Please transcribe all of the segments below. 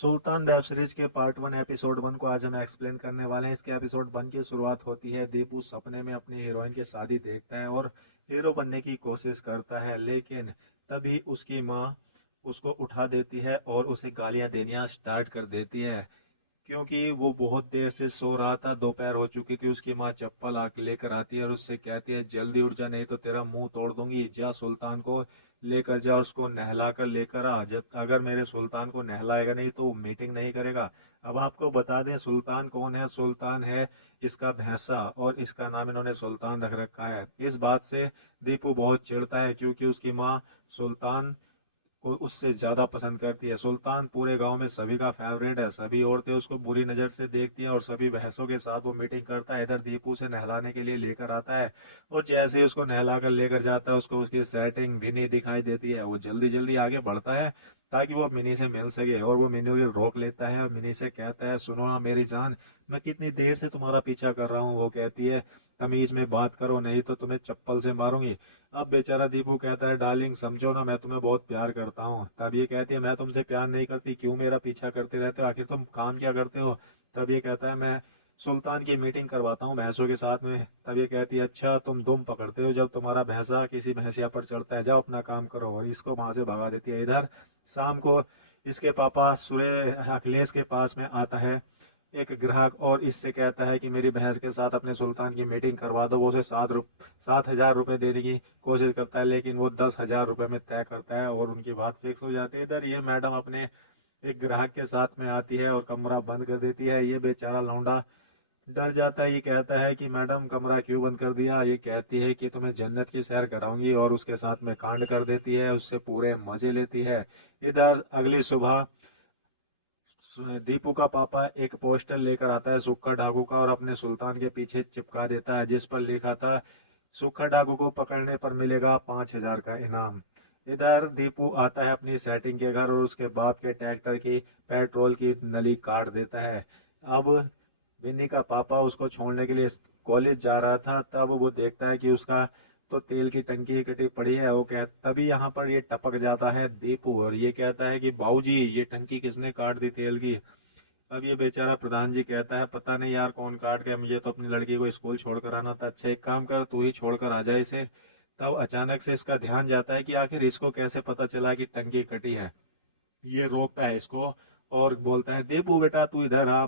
सुल्तान web series के part 1 episode 1 को आज हम एक्सप्लेन करने वाले हैं। इसके एपिसोड 1 की शुरुआत होती है। दीपू सपने में अपनी हीरोइन की शादी देखता है और हीरो बनने की कोशिश करता है, लेकिन तभी उसकी माँ उसको उठा देती है और उसे गालियां देनियां स्टार्ट कर देती है, क्योंकि वो बहुत देर से सो रहा था। दोपहर हो चुकी थी। उसकी माँ चप्पल आके लेकर आती है और उससे कहती है, जल्दी उठ जा, नहीं तो तेरा मुंह तोड़ दूंगी। जा सुल्तान को लेकर जा, उसको नहला कर लेकर आ। जब अगर मेरे सुल्तान को नहलाएगा नहीं तो वो मीटिंग नहीं करेगा। अब आपको बता दें सुल्तान कौन है। सुल्तान है इसका भैंसा, और इसका नाम इन्होंने सुल्तान रख रखा है। इस बात से दीपू बहुत चिढ़ता है, क्योंकि उसकी माँ सुल्तान को उससे ज्यादा पसंद करती है। सुल्तान पूरे गांव में सभी का फेवरेट है। सभी औरतें उसको बुरी नजर से देखती हैं और सभी बहसों के साथ वो मीटिंग करता है। इधर दीपू से नहलाने के लिए लेकर आता है, और जैसे ही उसको नहला कर लेकर जाता है, उसको उसकी सेटिंग विनी दिखाई देती है। वो जल्दी जल्दी आगे बढ़ता है ताकि वो मिनी से मिल सके, और वो मिनी को रोक लेता है और मिनी से कहता है, सुनो ना मेरी जान, मैं कितनी देर से तुम्हारा पीछा कर रहा हूँ। वो कहती है, तमीज में बात करो, नहीं तो तुम्हें चप्पल से मारूंगी। अब बेचारा दीपू कहता है, डार्लिंग समझो ना, मैं तुम्हें बहुत प्यार करता हूँ। तब ये कहती है, मैं तुमसे प्यार नहीं करती, क्यों मेरा पीछा करते रहते हो, आखिर तुम काम क्या करते हो। तब ये कहता है, मैं सुल्तान की मीटिंग करवाता हूँ भैंसों के साथ में। तब ये कहती है, अच्छा तुम दुम पकड़ते हो जब तुम्हारा भैंसा किसी भैंसिया पर चढ़ता है, जाओ अपना काम करो। और इसको वहां से भगा देती है। इधर शाम को इसके पापा अखिलेश के पास में आता है एक ग्राहक, और इससे कहता है कि मेरी भैंस के साथ अपने सुल्तान की मीटिंग करवा दो। वो उसे 7,000 रुपये देने की कोशिश करता है, लेकिन वो 10,000 रुपये में तय करता है और उनकी बात फिक्स हो जाती है। इधर ये मैडम अपने एक ग्राहक के साथ में आती है और कमरा बंद कर देती है। ये बेचारा लौंडा डर जाता है। ये कहता है कि मैडम कमरा क्यों बंद कर दिया। ये कहती है कि तुम्हें जन्नत की सैर कराऊंगी, और उसके साथ में कांड कर देती है। उससे पूरे मजे लेती है। इधर अगली सुबह दीपू का पापा एक पोस्टर लेकर आता है सुक्खा डाकू का, और अपने सुल्तान के पीछे चिपका देता है, जिस पर लिखा था, सुक्खा डाकू को पकड़ने पर मिलेगा 5,000 का इनाम। इधर दीपू आता है अपनी सेटिंग के घर, और उसके बाप के ट्रैक्टर की पेट्रोल की नली काट देता है। अब विन्नी का पापा उसको छोड़ने के लिए कॉलेज जा रहा था। तब वो देखता है कि उसका तो तेल की टंकी कटी पड़ी है। वो कह तभी यहाँ पर ये टपक जाता है दीपू, और ये कहता है कि बाबूजी, ये टंकी किसने काट दी तेल की। अब ये बेचारा प्रधान जी कहता है, पता नहीं यार कौन काट गया, मुझे तो अपनी लड़की को स्कूल छोड़कर आना था। अच्छा एक काम कर, तू ही छोड़कर आ जाए इसे। तब अचानक से इसका ध्यान जाता है कि आखिर इसको कैसे पता चला कि टंकी कटी है। ये रोकता है इसको और बोलता है, दीपू बेटा तू इधर आ।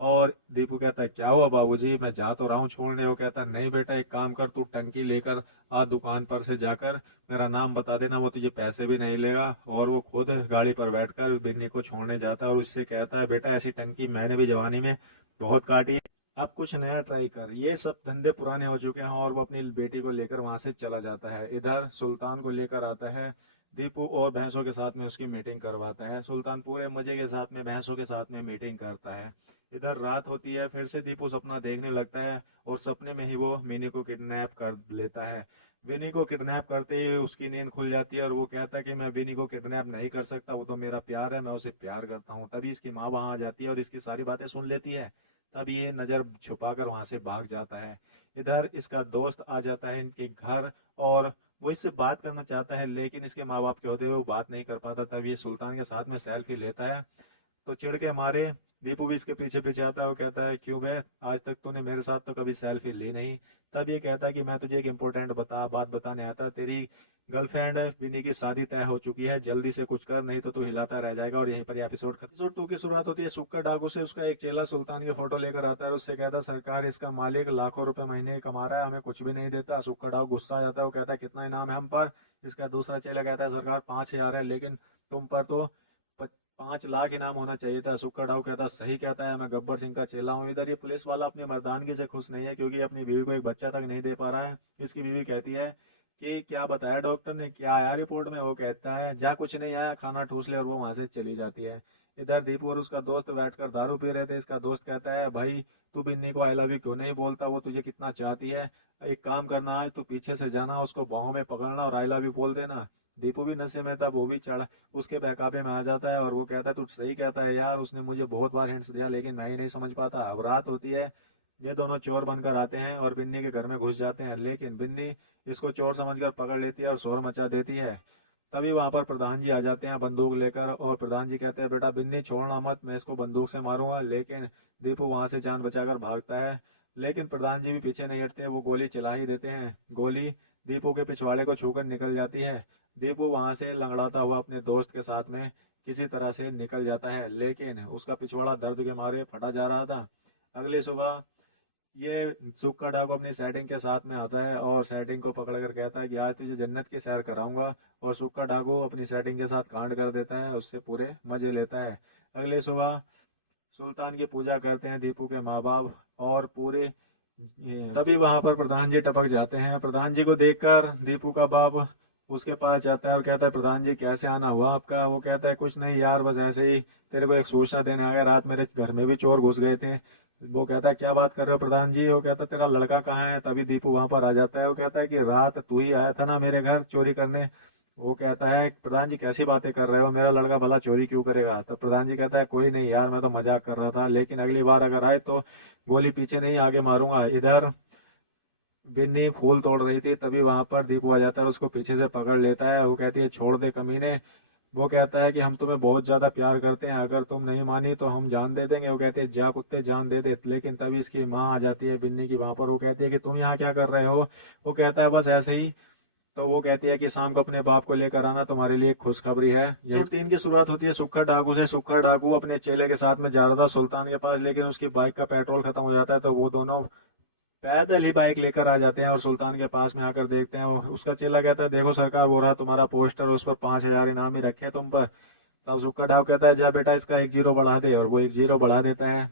और दीपू कहता है, क्या हुआ बाबूजी, मैं जा तो रहा हूँ छोड़ने। वो कहता है, नहीं बेटा एक काम कर, तू टंकी लेकर आ दुकान पर से जाकर, मेरा नाम बता देना, वो तुझे पैसे भी नहीं लेगा। और वो खुद गाड़ी पर बैठकर बिन्नी को छोड़ने जाता है, और उससे कहता है, बेटा ऐसी टंकी मैंने भी जवानी में बहुत काटी है, अब कुछ नया ट्राई कर। ये सब धंधे पुराने हो चुके हैं, और वो अपनी बेटी को लेकर वहां से चला जाता है। इधर सुल्तान को लेकर आता है दीपू, और भैंसों के साथ में उसकी मीटिंग करवाता है। सुल्तान पूरे मजे के साथ में भैंसों के साथ में मीटिंग करता है। इधर रात होती है। फिर से दीपू सपना देखने लगता है, और सपने में ही वो मिनी को किडनैप कर लेता है। विनी को किडनैप करते ही उसकी नींद खुल जाती है, और वो कहता है कि मैं विनी को किडनैप नहीं कर सकता, वो तो मेरा प्यार है, मैं उसे प्यार करता हूँ। तभी इसकी माँ वहां आ जाती है और इसकी सारी बातें सुन लेती है। तब ये नजर छुपाकर वहां से भाग जाता है। इधर इसका दोस्त आ जाता है इनके घर, और वो इससे बात करना चाहता है, लेकिन इसके माँ बाप के होते हुए वो बात नहीं कर पाता। तब ये सुल्तान के साथ में सेल्फी लेता है, तो चिढ़ के मारे दीपू भी इसके पीछे पीछे आता है। वो कहता है, क्यों बे, आज तक तूने मेरे साथ तो कभी सेल्फी ली नहीं। तब ये कहता है कि मैं तुझे एक इम्पोर्टेंट बात बताने आता। तेरी गर्लफ्रेंड विनी की शादी तय हो चुकी है, जल्दी से कुछ कर, नहीं तो तू हिलाता रह जाएगा। और यहीं पर एपिसोड खत्म। एपिसोड 2 की शुरुआत होती है सुक्का डाकू से। उसका एक चेला सुल्तान की फोटो लेकर आता है, और उससे कहता है, सरकार इसका मालिक लाखों रुपए महीने कमा रहा है, हमें कुछ भी नहीं देता। सुक्का डाकू गुस्सा आ जाता है। वो कहता है, कितना इनाम है हम पर। इसका दूसरा चेला कहता है, सरकार 5,000 है, लेकिन तुम पर तो 5 लाख इनाम होना चाहिए था। सुक्का डाकू कहता, सही कहता है, मैं गब्बर सिंह का चेला हूँ। इधर ये पुलिस वाला अपनी मर्दानगी से खुश नहीं है, क्योंकि अपनी बीवी को एक बच्चा तक नहीं दे पा रहा है। इसकी बीवी कहती है कि क्या बताया डॉक्टर ने, क्या आया रिपोर्ट में। वो कहता है, जा कुछ नहीं आया, खाना ठूस ले, और वो वहां से चली जाती है। इधर दीपू और उसका दोस्त बैठकर दारू पी रहे थे। इसका दोस्त कहता है, भाई तू बिन्नी को आई लव यू क्यों नहीं बोलता, वो तुझे कितना चाहती है। एक काम करना है, तू पीछे से जाना, उसको बाहों में पकड़ना और आई लव यू बोल देना। दीपू भी नशे में था, वो भी चढ़ा उसके बहकावे में आ जाता है, और वो कहता है, तू सही कहता है यार, उसने मुझे बहुत बार हिंट्स दिया, लेकिन मैं ही नहीं समझ पाता। अब रात होती है। ये दोनों चोर बनकर आते हैं और बिन्नी के घर में घुस जाते हैं, लेकिन बिन्नी इसको चोर समझकर पकड़ लेती है और शोर मचा देती है। तभी वहां पर प्रधान जी आ जाते हैं बंदूक लेकर, और प्रधान जी कहते हैं बेटा बिन्नी छोड़ना मत, मैं इसको बंदूक से मारूंगा। लेकिन दीपू वहां से जान बचाकर भागता है, लेकिन प्रधान जी भी पीछे नहीं हटते, वो गोली चला ही देते हैं। गोली दीपू के पिछवाड़े को छूकर निकल जाती है। दीपू वहां से लंगड़ाता हुआ अपने दोस्त के साथ में किसी तरह से निकल जाता है, लेकिन उसका पिछवाड़ा दर्द के मारे फटा जा रहा था। अगली सुबह ये सुक्का डाकू अपनी सेटिंग के साथ में आता है और सेटिंग को पकड़कर कहता है कि आज तुझे जन्नत की सैर कराऊंगा, और सुक्का डाकू अपनी सेटिंग के साथ कांड कर देता है, उससे पूरे मजे लेता है। अगली सुबह सुल्तान की पूजा करते हैं दीपू के माँ बाप, और पूरे तभी वहां पर प्रधान जी टपक जाते हैं। प्रधान जी को देखकर दीपू का बाप उसके पास जाता है और कहता है प्रधान जी कैसे आना हुआ आपका। वो कहता है कुछ नहीं यार, बस ऐसे ही तेरे को एक सूचना देने आ गया, रात मेरे घर में भी चोर घुस गए थे। वो कहता है क्या बात कर रहे हो प्रधान जी। वो कहता है तेरा लड़का कहाँ है। तभी दीपू वहां पर आ जाता है। वो कहता है कि रात तू ही आया था ना मेरे घर चोरी करने। वो कहता है प्रधान जी कैसी बातें कर रहे हो, मेरा लड़का भला चोरी क्यों करेगा। तो प्रधान जी कहता है कोई नहीं यार, मैं तो मजाक कर रहा था, लेकिन अगली बार अगर आए तो गोली पीछे नहीं आगे मारूंगा। इधर बिन्नी फूल तोड़ रही थी, तभी वहां पर दीपू आ जाता है, उसको पीछे से पकड़ लेता है। वो कहती है छोड़ दे कमीने। वो कहता है कि हम तुम्हें बहुत ज्यादा प्यार करते हैं, अगर तुम नहीं मानी तो हम जान दे देंगे। वो कहते हैं जा कुत्ते जान दे दे। लेकिन तभी इसकी माँ आ जाती है बिन्नी की वहां पर। वो कहती है कि तुम यहाँ क्या कर रहे हो। वो कहता है बस ऐसे ही। तो वो कहती है कि शाम को अपने बाप को लेकर आना, तुम्हारे लिए एक खुशखबरी है। एपिसोड 3 की शुरुआत होती है सुक्खा डाकू से। सुक्खा डाकू अपने चेले के साथ में जा रहा था सुल्तान के पास, लेकिन उसकी बाइक का पेट्रोल खत्म हो जाता है, तो वो दोनों पैदल ही बाइक लेकर आ जाते हैं और सुल्तान के पास में आकर देखते हैं। उसका चेला कहता है देखो सरकार, वो रहा तुम्हारा पोस्टर, उस पर 5,000 इनाम ही रखे तुम पर। तब सुक्का डाव कहता है जा बेटा इसका 1 जीरो बढ़ा दे, और वो 1 जीरो बढ़ा देता है।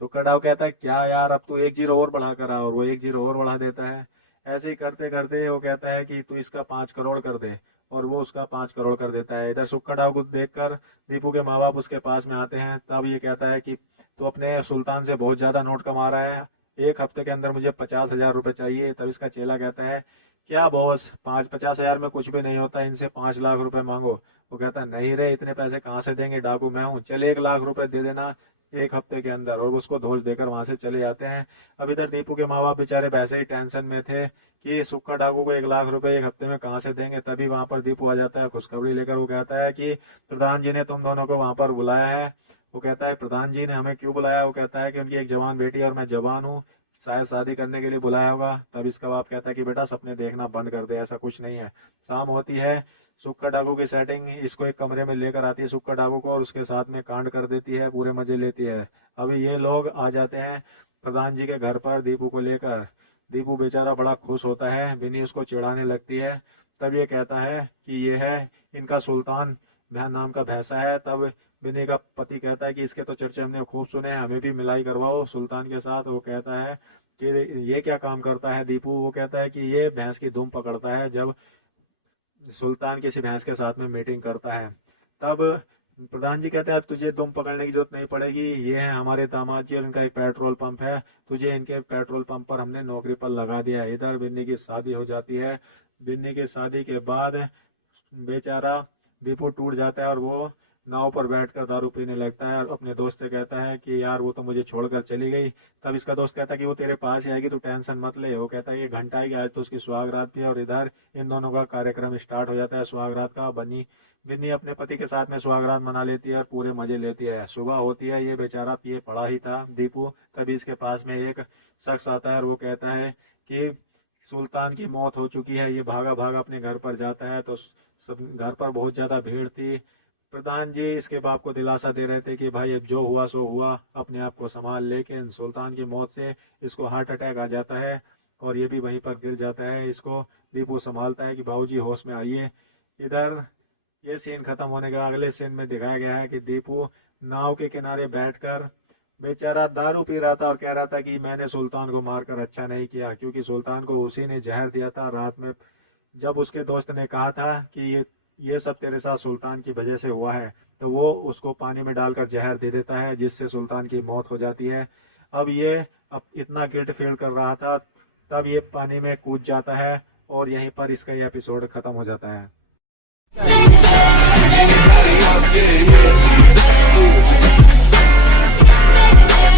सुक्का डाव कहता है क्या यार, अब तू 1 जीरो और बढ़ा कर आ, और वो 1 जीरो और बढ़ा देता है। ऐसे ही करते करते वो कहता है कि तू इसका 5 करोड़ कर दे, और वो उसका 5 करोड़ कर देता है। इधर सुक्का डाव को देखकर दीपू के माँ बाप उसके पास में आते हैं। तब ये कहता है कि तू अपने सुल्तान से बहुत ज्यादा नोट कमा रहा है, 1 हफ्ते के अंदर मुझे 50,000 रुपए चाहिए। तब इसका चेला कहता है क्या बॉस, 50,000 में कुछ भी नहीं होता, इनसे 5 लाख रुपए मांगो। वो कहता है नहीं रे, इतने पैसे कहाँ से देंगे, डाकू मैं हूँ, चल 1 लाख रुपए दे देना 1 हफ्ते के अंदर। और उसको धोस देकर वहां से चले जाते हैं। अब इधर दीपू के माँ बाप बेचारे वैसे ही टेंशन में थे कि सुक्का डाकू को 1 लाख रुपए 1 हफ्ते में कहाँ से देंगे। तभी वहां पर दीपू आ जाता है खुशखबरी लेकर। वो कहता है कि प्रधान जी ने तुम दोनों को वहां पर बुलाया है। वो कहता है प्रधान जी ने हमें क्यों बुलाया। वो कहता है कि उनकी एक जवान बेटी है और मैं जवान हूँ, शायद शादी करने के लिए बुलाया होगा। तब इसका बाप कहता है कि बेटा सपने देखना बंद कर दे, ऐसा कुछ नहीं है। शाम होती है, सुक्का डाकू की सेटिंग इसको एक कमरे में लेकर आती है सुक्का डाकू को, और उसके साथ में कांड कर देती है, पूरे मजे लेती है। अभी ये लोग आ जाते हैं प्रधान जी के घर पर दीपू को लेकर। दीपू बेचारा बड़ा खुश होता है, बिन्नी उसको चिढ़ाने लगती है। तब ये कहता है कि ये है इनका सुल्तान बहन नाम का भैंसा है। तब बिन्नी का पति कहता है कि इसके तो चर्चे हमने खूब सुने हैं, हमें भी मिलाई करवाओ सुल्तान के साथ। वो कहता है कि ये क्या काम करता है दीपू। वो कहता है कि ये भैंस की धूम पकड़ता है जब सुल्तान किसी भैंस के साथ में मीटिंग करता है। तब प्रधान जी कहते हैं अब तुझे दुम पकड़ने की जरूरत नहीं पड़ेगी, ये है हमारे दामाद जी और इनका एक पेट्रोल पंप है, तुझे इनके पेट्रोल पंप पर हमने नौकरी पर लगा दिया है। इधर बिन्नी की शादी हो जाती है। बिन्नी की शादी के बाद बेचारा दीपू टूट जाता है और वो नाव पर बैठकर दारू पीने लगता है, और अपने दोस्त से कहता है कि यार वो तो मुझे छोड़कर चली गई। तब इसका दोस्त कहता है कि वो तेरे पास ही आएगी, तू टेंशन मत ले। वो कहता है ये घंटा आएगी, आज तो उसकी सुहागरात भी है। और इधर इन दोनों का कार्यक्रम स्टार्ट हो जाता है सुहागरात का। बिन्नी अपने पति के साथ में सुहागरात मना लेती है और पूरे मजे लेती है। सुबह होती है, ये बेचारा पिए पड़ा ही था दीपू। तभी इसके पास में एक शख्स आता है और वो कहता है कि सुल्तान की मौत हो चुकी है। ये भागा भागा अपने घर पर जाता है, तो सब घर पर बहुत ज्यादा भीड़ थी। प्रधान जी इसके बाप को दिलासा दे रहे थे कि भाई अब जो हुआ सो हुआ, अपने आप को संभाल। लेकिन सुल्तान की मौत से इसको हार्ट अटैक आ जाता है और ये भी वहीं पर गिर जाता है। इसको दीपू संभालता है कि बाबूजी होश में आइए। इधर ये सीन खत्म होने के अगले सीन में दिखाया गया है कि दीपू नाव के किनारे बैठकर बेचारा दारू पी रहा था और कह रहा था कि मैंने सुल्तान को मारकर अच्छा नहीं किया, क्योंकि सुल्तान को उसी ने जहर दिया था रात में। जब उसके दोस्त ने कहा था कि ये सब तेरे साथ सुल्तान की वजह से हुआ है, तो वो उसको पानी में डालकर जहर दे देता है, जिससे सुल्तान की मौत हो जाती है। अब इतना गिल्ट फील कर रहा था, तब ये पानी में कूद जाता है और यहीं पर इसका ये एपिसोड खत्म हो जाता है।